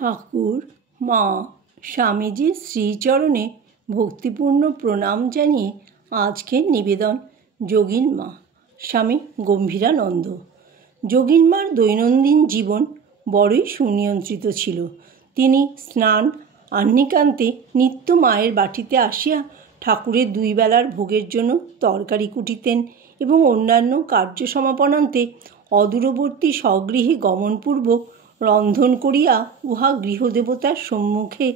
ঠাকুর মা স্বামীজির শ্রীচরণে ভক্তিপূর্ণ প্রণাম জানিয়ে আজকের নিবেদন যোগীন মা স্বামী গম্ভীরানন্দ। যোগীন মার দৈনন্দিন জীবন বড়ই সুনিয়ন্ত্রিত ছিল। তিনি স্নান আহ্নিকান্তে নিত্য মায়ের বাটিতে আসিয়া ঠাকুরের দুই বেলার ভোগের জন্য তরকারি কুটিতেন এবং অন্যান্য কার্য সমাপনান্তে অদূরবর্তী স্বগৃহে গমনপূর্বক রন্ধন করিয়া উহা গৃহদেবতার সম্মুখে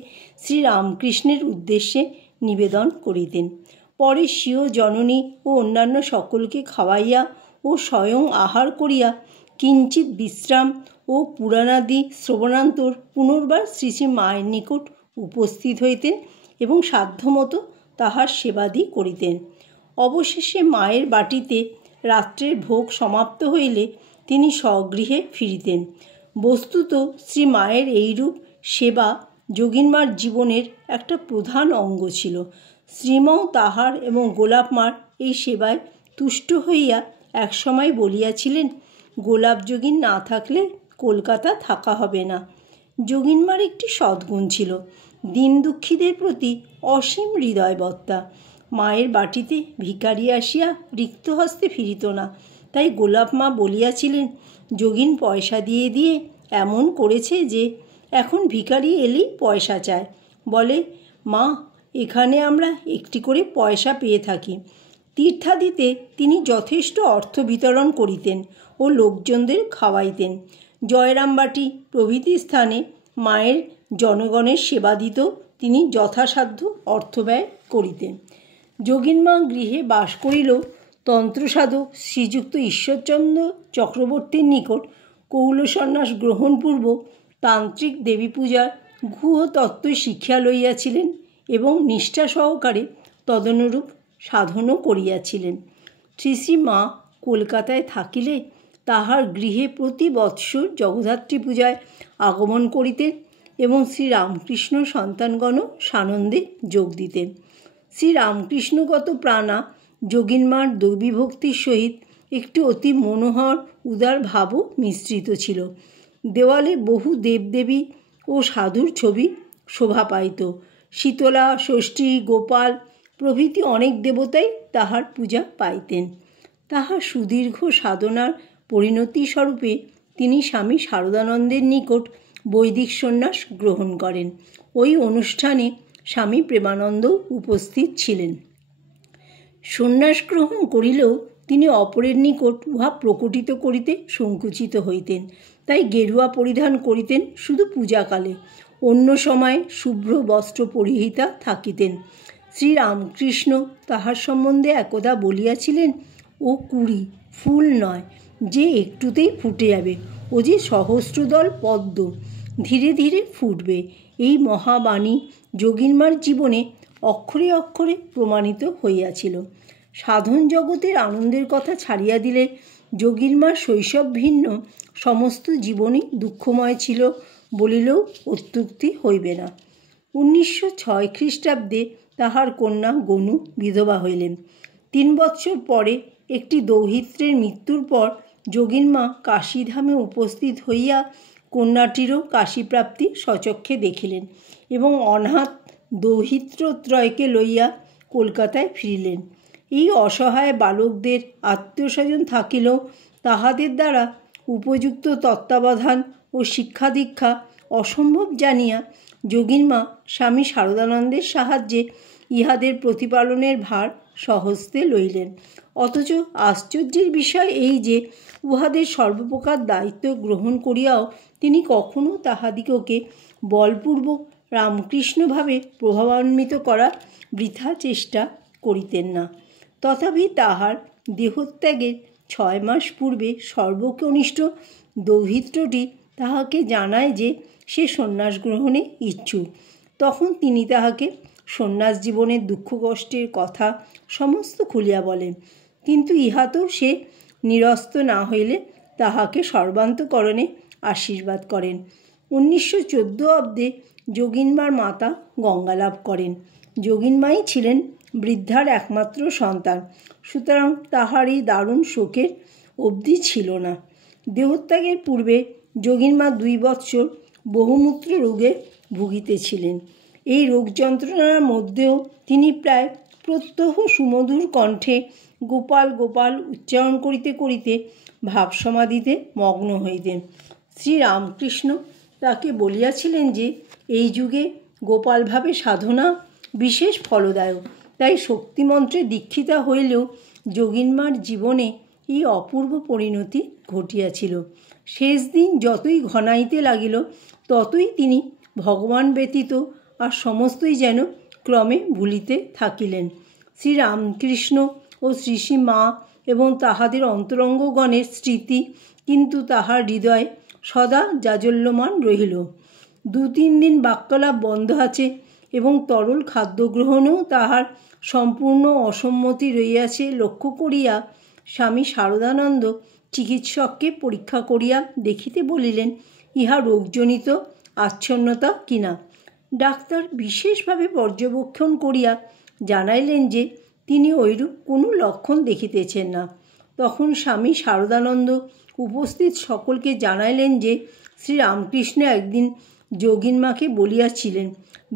শ্রীরামকৃষ্ণের উদ্দেশ্যে নিবেদন করিতেন। পরে স্বীয় জননী ও অন্যান্য সকলকে খাওয়াইয়া ও স্বয়ং আহার করিয়া কিঞ্চিৎ বিশ্রাম ও পুরাণাদি শ্রবণান্তর পুনর্বার শ্রী শ্রী মায়ের নিকট উপস্থিত হইতেন এবং সাধ্যমতো তাহার সেবাদি করিতেন। অবশেষে মায়ের বাটিতে রাত্রের ভোগ সমাপ্ত হইলে তিনি স্বগৃহে ফিরিতেন। বস্তুত শ্রী মায়ের এইরূপ সেবা যোগীনমার জীবনের একটা প্রধান অঙ্গ ছিল। শ্রীমাও তাহার এবং গোলাপ মার এই সেবায় তুষ্ট হইয়া একসময় বলিয়াছিলেন, গোলাপ যোগীন না থাকলে কলকাতা থাকা হবে না। যোগীনমার একটি সদ্গুণ ছিল, দীন দুঃখীদের প্রতি অসীম হৃদয়বত্তা। মায়ের বাটিতে ভিখারি আসিয়া রিক্ত হস্তে ফিরিত না। তাই গোলাপ মা বলিয়াছিলেন, যোগীন পয়সা দিয়ে দিয়ে এমন করেছে যে এখন ভিখারি এলেই পয়সা চায়। বলে, মা এখানে আমরা একটি করে পয়সা পেয়ে থাকি। তীর্থাদিতে তিনি যথেষ্ট অর্থ বিতরণ করিতেন ও লোকজনদের খাওয়াইতেন। জয়রামবাটি প্রভৃতি স্থানে মায়ের জনগণের সেবা দিত তিনি যথাসাধ্য অর্থ ব্যয় করিতেন। যোগীনমা গৃহে বাস করিলেও তন্ত্রসাধক শ্রীযুক্ত ঈশ্বরচন্দ্র চক্রবর্তীর নিকট কৌল সন্ন্যাস গ্রহণপূর্বক তান্ত্রিক দেবী পূজার গুহ তত্ত্ব শিক্ষা লইয়াছিলেন এবং নিষ্ঠা সহকারে তদনুরূপ সাধনও করিয়াছিলেন। শ্রী শ্রী মা কলকাতায় থাকিলে তাহার গৃহে প্রতি বৎসর জগদ্ধাত্রী পূজায় আগমন করিতেন এবং শ্রীরামকৃষ্ণ সন্তানগণও সানন্দে যোগ দিতেন। শ্রীরামকৃষ্ণগত প্রাণা যোগীনমার দৈবীভক্তির সহিত একটি অতি মনোহর উদার ভাবও মিশ্রিত ছিল। দেওয়ালে বহু দেবদেবী ও সাধুর ছবি শোভা পাইত। শীতলা, ষষ্ঠী, গোপাল প্রভৃতি অনেক দেবতাই তাহার পূজা পাইতেন। তাহার সুদীর্ঘ সাধনার পরিণতি স্বরূপে তিনি স্বামী শারদানন্দের নিকট বৈদিক সন্ন্যাস গ্রহণ করেন। ওই অনুষ্ঠানে স্বামী প্রেমানন্দও উপস্থিত ছিলেন। সন্ন্যাস গ্রহণ করিলেও তিনি অপরের নিকট উহা প্রকটিত করিতে সংকুচিত হইতেন। তাই গেরুয়া পরিধান করিতেন শুধু পূজাকালে। অন্য সময় শুভ্র বস্ত্র পরিহিতা থাকিতেন। শ্রীরামকৃষ্ণ তাহার সম্বন্ধে একদা বলিয়াছিলেন, ও কুড়ি, ফুল নয় যে একটুতেই ফুটে যাবে, ও যে সহস্রদল পদ্ম, ধীরে ধীরে ফুটবে। এই মহাবাণী যোগীনমার জীবনে অক্ষরে অক্ষরে প্রমাণিত হইয়াছিল। সাধন জগতের আনন্দের কথা ছাড়িয়া দিলে যোগীনমার শৈশব ভিন্ন সমস্ত জীবনই দুঃখময় ছিল বলিলেও অত্যুক্তি হইবে না। 1906 খ্রিস্টাব্দে তাহার কন্যা গনু বিধবা হইলেন। 3 বৎসর পরে একটি দৌহিত্রের মৃত্যুর পর যোগীনমা কাশীধামে উপস্থিত হইয়া কন্যাটিরও কাশীপ্রাপ্তি স্বচক্ষে দেখিলেন এবং অনাথ দৌহিত্রত্রয়কে লইয়া কলকাতায় ফিরিলেন। এই অসহায় বালকদের আত্মীয়স্বজন থাকিলেও তাহাদের দ্বারা উপযুক্ত তত্ত্বাবধান ও শিক্ষা দীক্ষা অসম্ভব জানিয়া যোগীনমা স্বামী শারদানন্দের সাহায্যে ইহাদের প্রতিপালনের ভার স্বহস্তে লইলেন। অথচ আশ্চর্যের বিষয় এই যে উহাদের সর্বপ্রকার দায়িত্ব গ্রহণ করিয়াও তিনি কখনও তাহাদিগকে বলপূর্বক রামকৃষ্ণভাবে প্রভাবান্বিত করা বৃথা চেষ্টা করিতেন না। তথাপি তাহার দেহত্যাগের 6 মাস পূর্বে সর্বকনিষ্ঠ দৌহিত্রটি তাহাকে জানায় যে সে সন্ন্যাস গ্রহণে ইচ্ছুক। তখন তিনি তাহাকে সন্ন্যাস জীবনের দুঃখ কষ্টের কথা সমস্ত খুলিয়া বলেন, কিন্তু ইহাতেও সে নিরস্ত না হইলে তাহাকে সর্বান্তকরণে আশীর্বাদ করেন। 1914 অব্দে যোগীনমার মাতা গঙ্গালাভ করেন। যোগীনমাই ছিলেন বৃদ্ধার একমাত্র সন্তান, সুতরাং তাহার এই দারুণ শোকের অবধি ছিল না। দেহত্যাগের পূর্বে যোগীনমা 2 বৎসর বহুমূত্র রোগে ভুগিতেছিলেন। এই রোগ যন্ত্রণার মধ্যেও তিনি প্রায় প্রত্যহ সুমধুর কণ্ঠে গোপাল গোপাল উচ্চারণ করিতে করিতে ভাবসমাধিতে মগ্ন হইতেন। শ্রীরামকৃষ্ণ তাকে বলিয়াছিলেন যে এই যুগে গোপালভাবে সাধনা বিশেষ ফলদায়ক। তাই শক্তিমন্ত্রে দীক্ষিতা হইলেও যোগিনমার জীবনে এই অপূর্ব পরিণতি ঘটিয়াছিল। শেষ দিন যতই ঘনাইতে লাগিল ততই তিনি ভগবান ব্যতীত আর সমস্তই যেন ক্রমে ভুলিতে থাকিলেন। শ্রীরামকৃষ্ণ ও শ্রী শ্রী মা এবং তাহাদের অন্তরঙ্গগণের স্মৃতি কিন্তু তাহার হৃদয়ে সদা জাজ্বল্যমান রহিল। 2-3 দিন বাক্যালাপ বন্ধ আছে এবং তরল খাদ্যগ্রহণেও তাহার সম্পূর্ণ অসম্মতি রহিয়াছে লক্ষ্য করিয়া স্বামী শারদানন্দ চিকিৎসককে পরীক্ষা করিয়া দেখিতে বলিলেন ইহা রোগজনিত আচ্ছন্নতা কিনা। ডাক্তার বিশেষভাবে পর্যবেক্ষণ করিয়া জানাইলেন যে তিনি ঐরূপ কোনো লক্ষণ দেখিতেছেন না। তখন স্বামী শারদানন্দ উপস্থিত সকলকে জানাইলেন যে শ্রীরামকৃষ্ণ একদিন যোগিনমাকে বলিয়াছিলেন,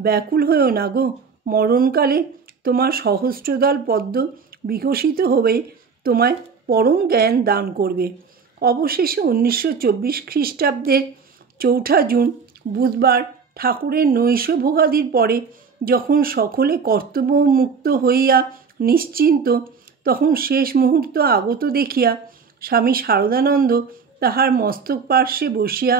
ব্যাকুল হইও না গো, মরণকালে তোমার সহস্রদল পদ্ম বিকশিত হবে, তোমায় পরম জ্ঞান দান করবে। অবশেষে 1924 খ্রিস্টাব্দের 4 জুন বুধবার ঠাকুরের নৈশভোগাদির পরে যখন সকলে কর্তব্যমুক্ত হইয়া নিশ্চিন্ত, তখন শেষ মুহূর্ত আগত দেখিয়া স্বামী শারদানন্দ তাহার মস্তক পার্শ্বে বসিয়া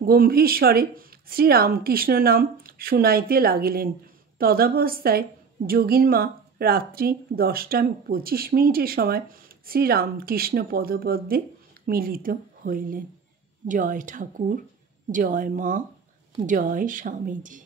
গম্ভীর স্বরে শ্রীরামকৃষ্ণ নাম শুনাইতে লাগিলেন। তদাবস্থায় যোগিনমা রাত্রি 10:25 সময় শ্রীরামকৃষ্ণ পদপদ্মে মিলিত হইলেন। জয় ঠাকুর, জয় মা, জয় স্বামীজি।